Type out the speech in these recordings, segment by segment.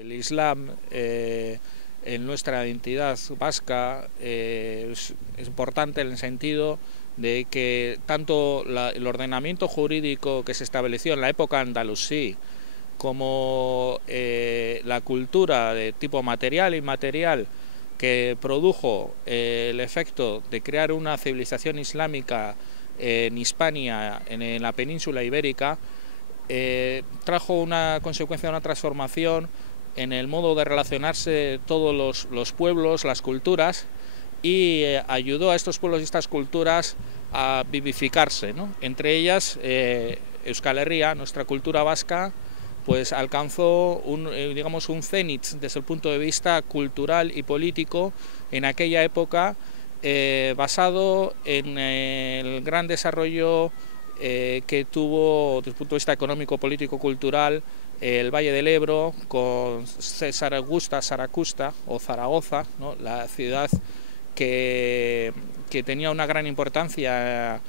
El Islam en nuestra identidad vasca es importante en el sentido de que tanto el ordenamiento jurídico que se estableció en la época andalusí como la cultura de tipo material e inmaterial que produjo el efecto de crear una civilización islámica en Hispania, en la península ibérica, trajo una consecuencia, una transformación en el modo de relacionarse todos los pueblos, las culturas, y ayudó a estos pueblos y estas culturas a vivificarse, ¿no? Entre ellas, Euskal Herria, nuestra cultura vasca, pues alcanzó digamos un cenit desde el punto de vista cultural y político en aquella época, basado en el gran desarrollo que tuvo desde el punto de vista económico, político, cultural, el Valle del Ebro, con Saracusta o Zaragoza, ¿no? La ciudad que tenía una gran importancia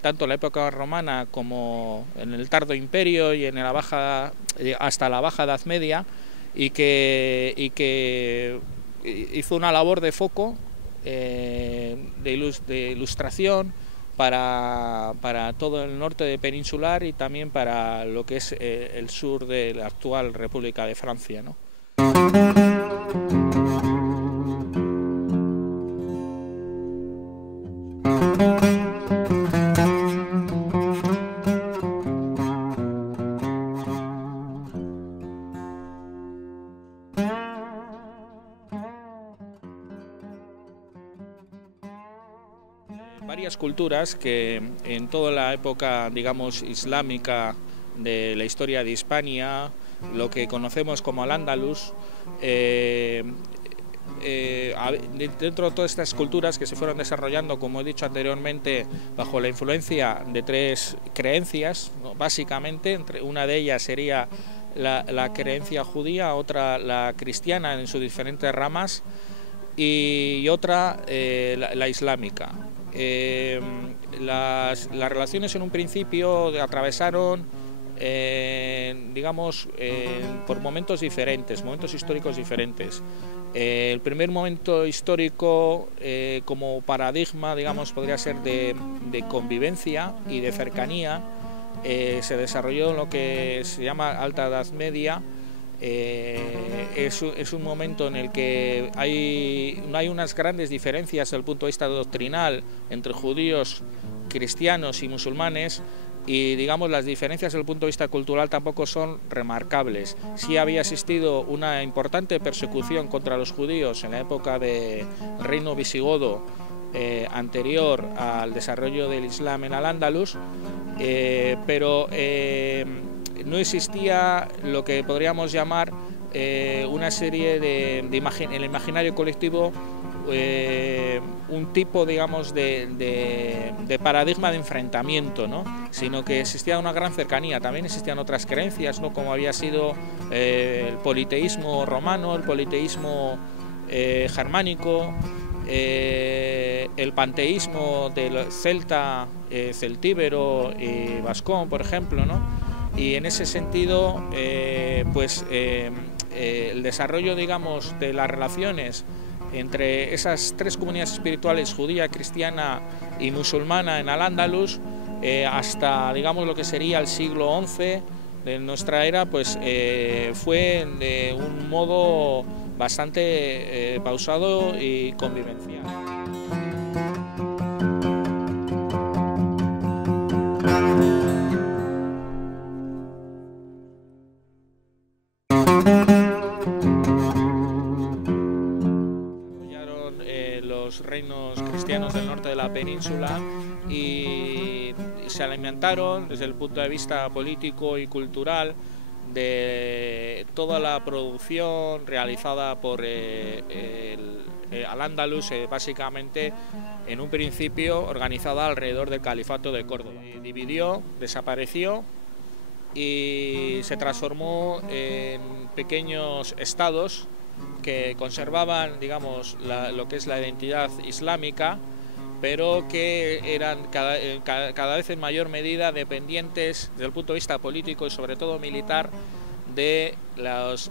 tanto en la época romana como en el Tardo Imperio y en la hasta la Baja Edad Media, y que hizo una labor de foco, de ilustración para todo el norte de peninsular y también para lo que es el sur de la actual República de Francia, ¿no? Varias culturas que en toda la época, digamos, islámica de la historia de Hispania, lo que conocemos como Al-Ándalus, dentro de todas estas culturas que se fueron desarrollando, como he dicho anteriormente, bajo la influencia de tres creencias, ¿no? Básicamente, una de ellas sería la creencia judía, otra la cristiana en sus diferentes ramas y otra la islámica. Las relaciones en un principio atravesaron, digamos, por momentos diferentes, momentos históricos diferentes. El primer momento histórico como paradigma, digamos, podría ser de convivencia y de cercanía, se desarrolló en lo que se llama Alta Edad Media. Es un momento en el que no hay unas grandes diferencias desde el punto de vista doctrinal entre judíos, cristianos y musulmanes, y digamos las diferencias desde el punto de vista cultural tampoco son remarcables. Sí había existido una importante persecución contra los judíos en la época del reino visigodo, anterior al desarrollo del Islam en Al-Ándalus, pero no existía lo que podríamos llamar una serie en el imaginario colectivo, un tipo, digamos, de paradigma de enfrentamiento, ¿no? Sino que existía una gran cercanía. También existían otras creencias, ¿no? Como había sido el politeísmo romano, el politeísmo germánico, el panteísmo del celta, celtíbero y vascón, por ejemplo, ¿no? Y en ese sentido, el desarrollo, digamos, de las relaciones entre esas tres comunidades espirituales, judía, cristiana y musulmana en Al-Ándalus, hasta, digamos, lo que sería el siglo XI de nuestra era, pues fue de un modo bastante pausado y convivencial. Los reinos cristianos del norte de la península y se alimentaron desde el punto de vista político y cultural de toda la producción realizada por al-Ándalus, básicamente en un principio organizada alrededor del Califato de Córdoba. Dividió, desapareció y se transformó en pequeños estados que conservaban, digamos, lo que es la identidad islámica, pero que eran cada vez en mayor medida dependientes desde el punto de vista político y sobre todo militar de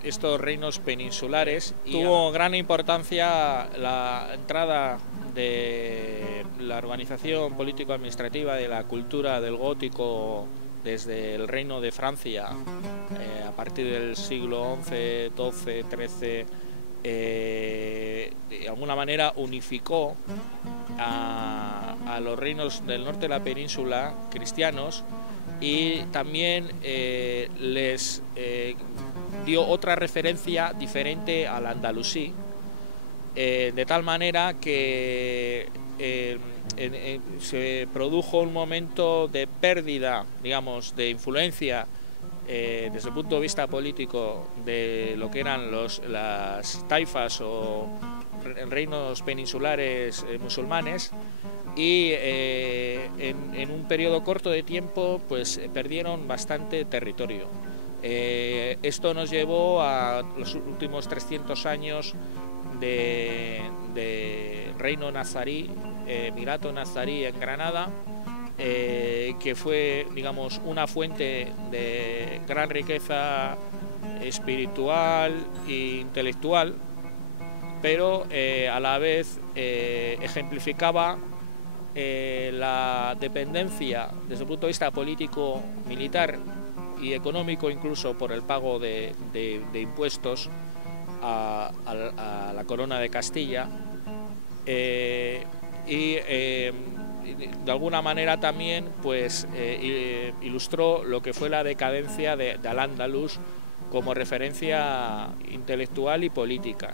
estos reinos peninsulares. Tuvo gran importancia la entrada de la organización político-administrativa de la cultura del gótico desde el Reino de Francia a partir del siglo XI, XII, XIII. De alguna manera unificó a los reinos del norte de la península cristianos y también les dio otra referencia diferente al andalusí, de tal manera que se produjo un momento de pérdida, digamos, de influencia desde el punto de vista político de lo que eran las taifas o reinos peninsulares musulmanes, y en un periodo corto de tiempo pues perdieron bastante territorio. Esto nos llevó a los últimos 300 años de reino nazarí, Emirato Nazarí en Granada, que fue, digamos, una fuente de gran riqueza espiritual e intelectual, pero a la vez ejemplificaba la dependencia desde el punto de vista político, militar y económico, incluso por el pago de impuestos a la corona de Castilla, y de alguna manera también pues ilustró lo que fue la decadencia de Al-Ándalus como referencia intelectual y política.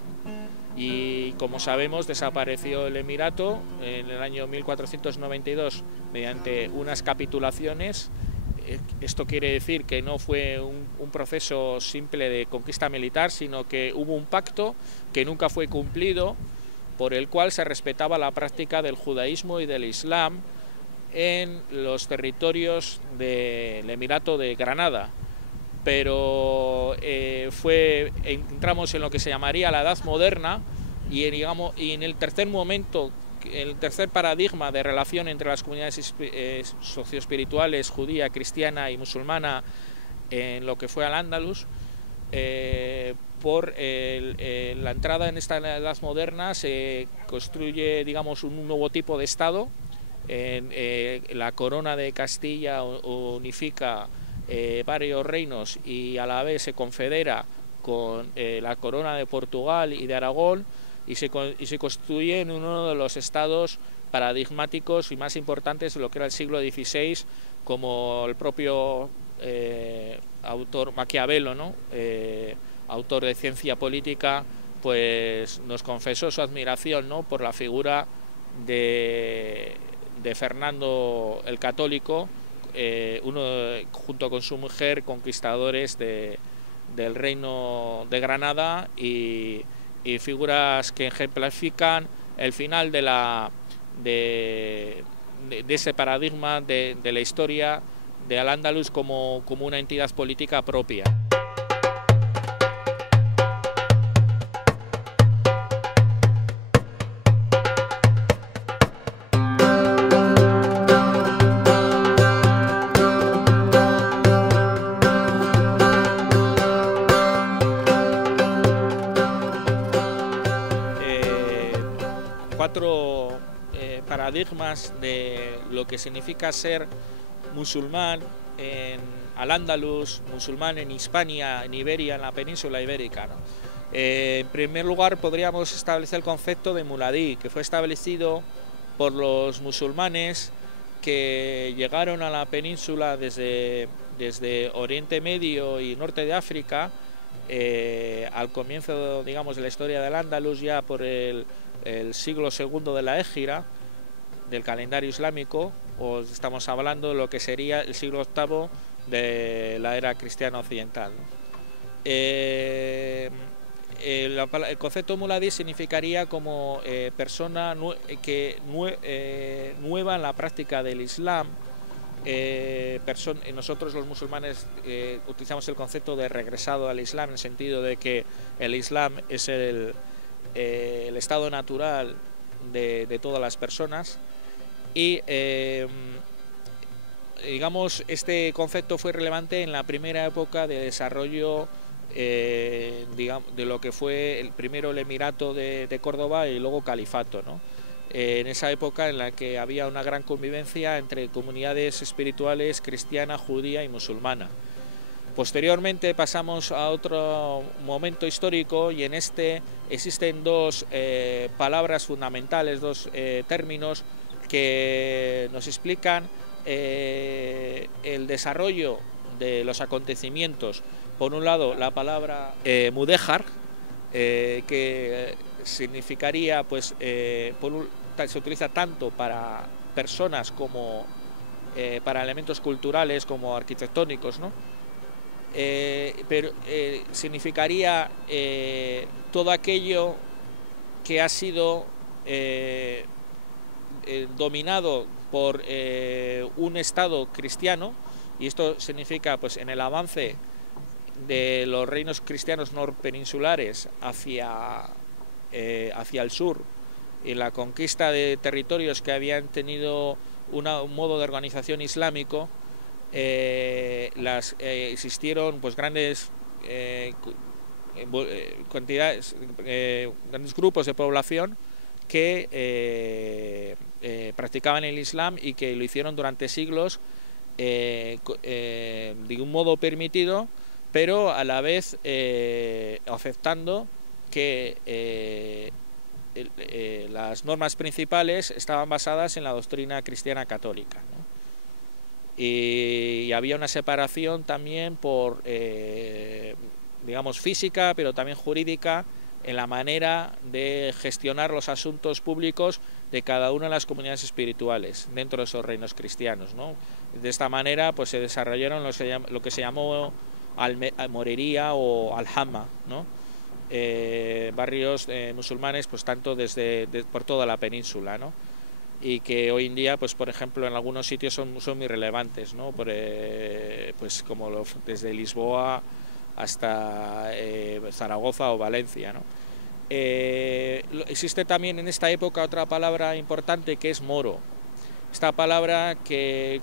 Y como sabemos, desapareció el Emirato en el año 1492 mediante unas capitulaciones. Esto quiere decir que no fue un proceso simple de conquista militar, sino que hubo un pacto que nunca fue cumplido, por el cual se respetaba la práctica del judaísmo y del islam en los territorios del Emirato de Granada. Pero entramos en lo que se llamaría la Edad Moderna y en el tercer momento, el tercer paradigma de relación entre las comunidades socioespirituales judía, cristiana y musulmana en lo que fue Al-Ándalus. Por la entrada en esta Edad Moderna se construye, digamos, un nuevo tipo de Estado. La corona de Castilla unifica varios reinos y a la vez se confedera con la corona de Portugal y de Aragón, y se constituye en uno de los estados paradigmáticos y más importantes de lo que era el siglo XVI, como el propio autor Maquiavelo, ¿no? Autor de Ciencia Política, pues nos confesó su admiración, ¿no?, por la figura de Fernando el Católico, junto con su mujer, conquistadores del reino de Granada, y figuras que ejemplifican el final de ese paradigma de la historia de Al-Ándalus como una entidad política propia. Cuatro paradigmas de lo que significa ser musulmán en Al-Ándalus, musulmán en Hispania, en Iberia, en la península ibérica, ¿no? En primer lugar, podríamos establecer el concepto de muladí, que fue establecido por los musulmanes que llegaron a la península desde Oriente Medio y norte de África, al comienzo, digamos, de la historia del Al-Ándalus, ya por el siglo II de la Égira, del calendario islámico, o estamos hablando de lo que sería el siglo VIII de la era cristiana occidental, ¿no? el concepto muladi significaría como persona nueva en la práctica del Islam. Nosotros los musulmanes utilizamos el concepto de regresado al Islam, en el sentido de que el Islam es el estado natural de todas las personas, y digamos, este concepto fue relevante en la primera época de desarrollo digamos, de lo que fue primero el Emirato de Córdoba y luego Califato, ¿no? En esa época en la que había una gran convivencia entre comunidades espirituales cristiana, judía y musulmana. Posteriormente pasamos a otro momento histórico, y en este existen dos palabras fundamentales, dos términos que nos explican el desarrollo de los acontecimientos. Por un lado, la palabra mudéjar, que significaría, pues, se utiliza tanto para personas como para elementos culturales como arquitectónicos, ¿no? Pero significaría todo aquello que ha sido dominado por un Estado cristiano, y esto significa, pues, en el avance de los reinos cristianos norpeninsulares hacia el sur, y la conquista de territorios que habían tenido un modo de organización islámico. Existieron, pues, grandes grandes grupos de población que practicaban el Islam, y que lo hicieron durante siglos de un modo permitido, pero a la vez aceptando que las normas principales estaban basadas en la doctrina cristiana católica, ¿no? Y había una separación también por, digamos, física, pero también jurídica, en la manera de gestionar los asuntos públicos de cada una de las comunidades espirituales dentro de esos reinos cristianos, ¿no? De esta manera, pues, se desarrollaron lo que se llamó morería o aljama, ¿no? Barrios musulmanes, pues, tanto por toda la península, ¿no? Y que hoy en día, pues, por ejemplo, en algunos sitios son muy relevantes, ¿no? Pues como desde Lisboa hasta Zaragoza o Valencia, ¿no? Existe también en esta época otra palabra importante, que es moro. Esta palabra,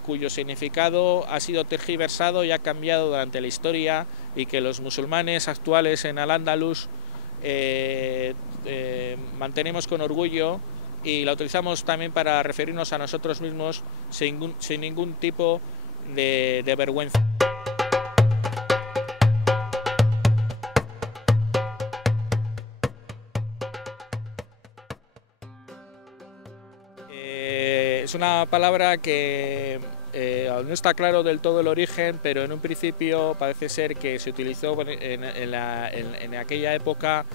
cuyo significado ha sido tergiversado y ha cambiado durante la historia, y que los musulmanes actuales en Al-Ándalus mantenemos con orgullo, y la utilizamos también para referirnos a nosotros mismos sin ningún tipo de vergüenza. Es una palabra que no está claro del todo el origen, pero en un principio parece ser que se utilizó en aquella época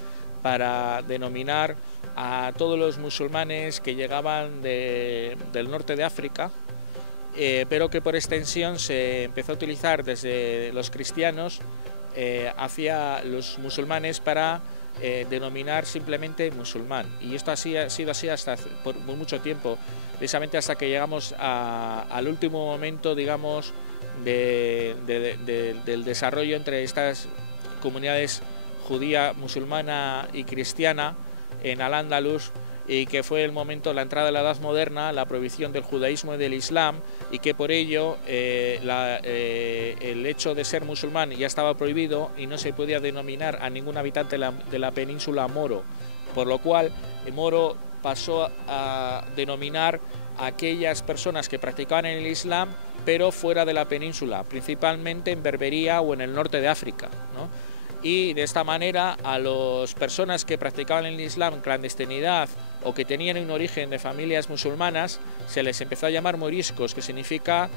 para denominar a todos los musulmanes que llegaban del norte de África, pero que por extensión se empezó a utilizar desde los cristianos hacia los musulmanes para denominar simplemente musulmán. Y esto ha sido así por mucho tiempo, precisamente hasta que llegamos al último momento, digamos, del desarrollo entre estas comunidades judía, musulmana y cristiana en Al-Ándalus, y que fue el momento de la entrada de la Edad Moderna, la prohibición del judaísmo y del Islam, y que por ello el hecho de ser musulmán ya estaba prohibido y no se podía denominar a ningún habitante de la península moro, por lo cual el moro pasó a denominar a aquellas personas que practicaban el Islam pero fuera de la península, principalmente en Berbería o en el norte de África, ¿no? Y de esta manera a las personas que practicaban el Islam en clandestinidad o que tenían un origen de familias musulmanas se les empezó a llamar moriscos, que significa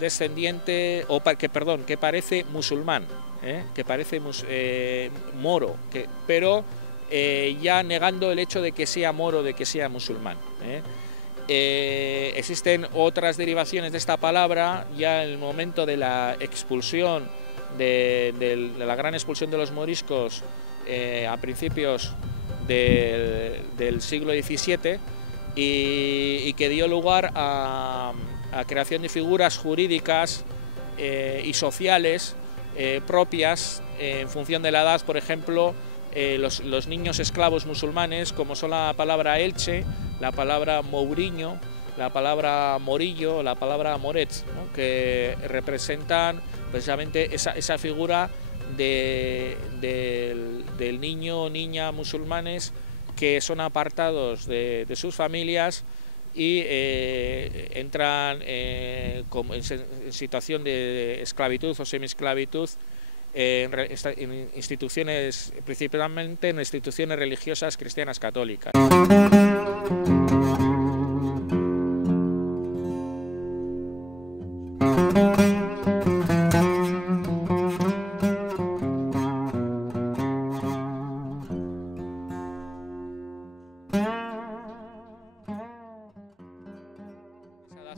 descendiente, que parece musulmán, que parece moro, pero ya negando el hecho de que sea moro, de que sea musulmán. Existen otras derivaciones de esta palabra ya en el momento de la expulsión de la gran expulsión de los moriscos a principios del siglo XVII y que dio lugar a creación de figuras jurídicas y sociales propias en función de la edad. Por ejemplo, los niños esclavos musulmanes, como son la palabra elche, la palabra mourinho, la palabra morillo, la palabra moret, ¿no?, que representan precisamente esa figura del niño o niña musulmanes que son apartados de sus familias y entran en situación de esclavitud o semiesclavitud en instituciones, principalmente en instituciones religiosas cristianas católicas.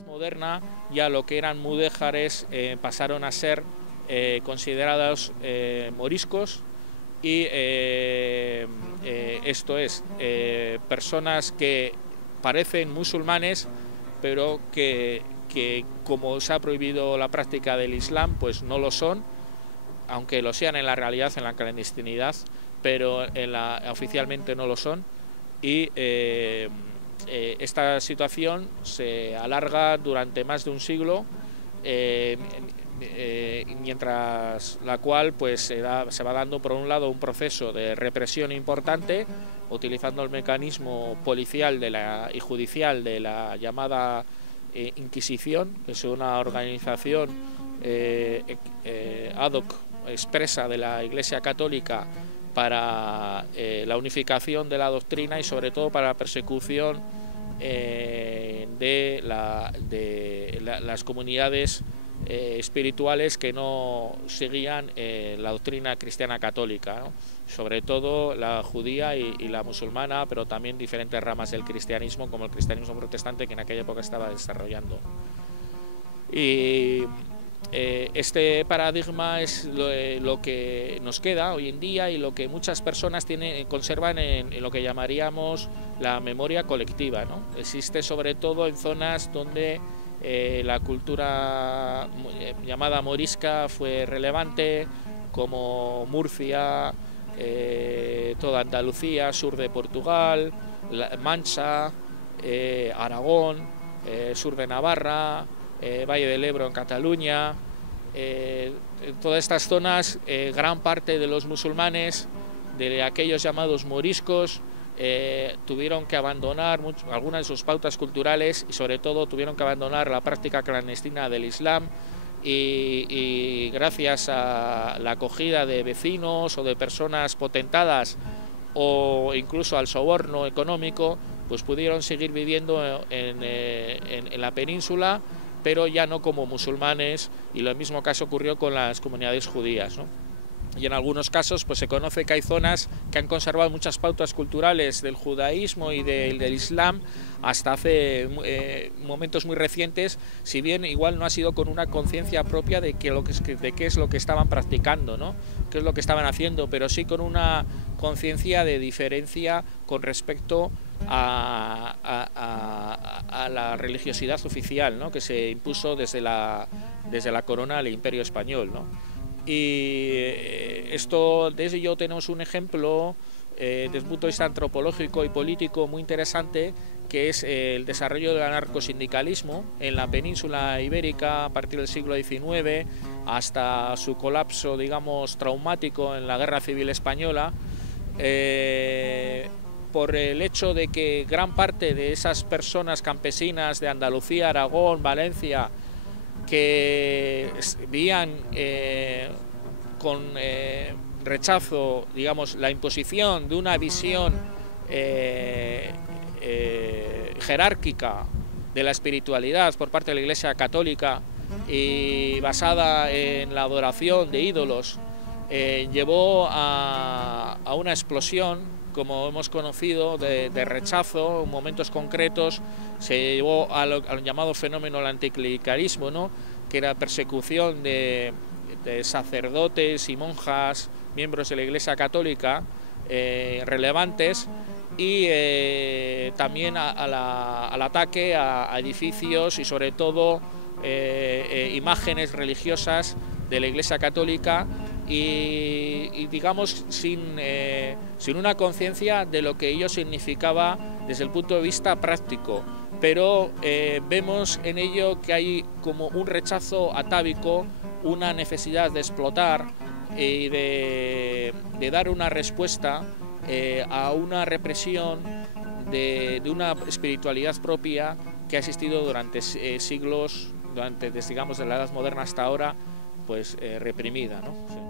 Moderna, ya lo que eran mudéjares pasaron a ser considerados moriscos y esto es, personas que parecen musulmanes pero que como se ha prohibido la práctica del Islam, pues no lo son, aunque lo sean en la realidad, en la clandestinidad, pero oficialmente no lo son. Y esta situación se alarga durante más de un siglo, mientras la cual pues se va dando, por un lado, un proceso de represión importante, utilizando el mecanismo policial y judicial de la llamada Inquisición, que es una organización ad hoc expresa de la Iglesia Católica para la unificación de la doctrina y sobre todo para la persecución de las comunidades espirituales que no seguían la doctrina cristiana católica, ¿no?, sobre todo la judía y la musulmana, pero también diferentes ramas del cristianismo, como el cristianismo protestante, que en aquella época estaba desarrollando. Y este paradigma es lo que nos queda hoy en día y lo que muchas personas conservan en lo que llamaríamos la memoria colectiva, ¿no? Existe sobre todo en zonas donde la cultura llamada morisca fue relevante, como Murcia, toda Andalucía, sur de Portugal, Mancha, Aragón, sur de Navarra, Valle del Ebro en Cataluña. En todas estas zonas, gran parte de los musulmanes, de aquellos llamados moriscos, tuvieron que abandonar algunas de sus pautas culturales y sobre todo tuvieron que abandonar la práctica clandestina del Islam y gracias a la acogida de vecinos o de personas potentadas o incluso al soborno económico, pues pudieron seguir viviendo en la península, pero ya no como musulmanes, y lo mismo caso ocurrió con las comunidades judías, ¿no? Y en algunos casos pues se conoce que hay zonas que han conservado muchas pautas culturales del judaísmo y del Islam hasta hace momentos muy recientes, si bien igual no ha sido con una conciencia propia de qué es lo que estaban practicando, ¿no?, qué es lo que estaban haciendo, pero sí con una conciencia de diferencia con respecto a la religiosidad oficial, ¿no?, que se impuso desde la corona del Imperio Español, ¿no? Y desde ello tenemos un ejemplo desde un punto de vista antropológico y político muy interesante, que es el desarrollo del anarcosindicalismo en la península ibérica a partir del siglo XIX hasta su colapso, digamos, traumático en la Guerra Civil Española, por el hecho de que gran parte de esas personas campesinas de Andalucía, Aragón, Valencia, que veían con rechazo, digamos, la imposición de una visión jerárquica de la espiritualidad por parte de la Iglesia Católica y basada en la adoración de ídolos, llevó a una explosión, como hemos conocido, de rechazo. En momentos concretos se llevó al llamado fenómeno del anticlericalismo, ¿no?, que era persecución de de sacerdotes y monjas, miembros de la Iglesia Católica, relevantes, y también al ataque a edificios y sobre todo imágenes religiosas de la Iglesia Católica y digamos sin una conciencia de lo que ello significaba desde el punto de vista práctico, pero vemos en ello que hay como un rechazo atávico, una necesidad de explotar y de dar una respuesta a una represión de una espiritualidad propia que ha existido durante siglos, digamos, de la Edad Moderna hasta ahora, pues reprimida, ¿no?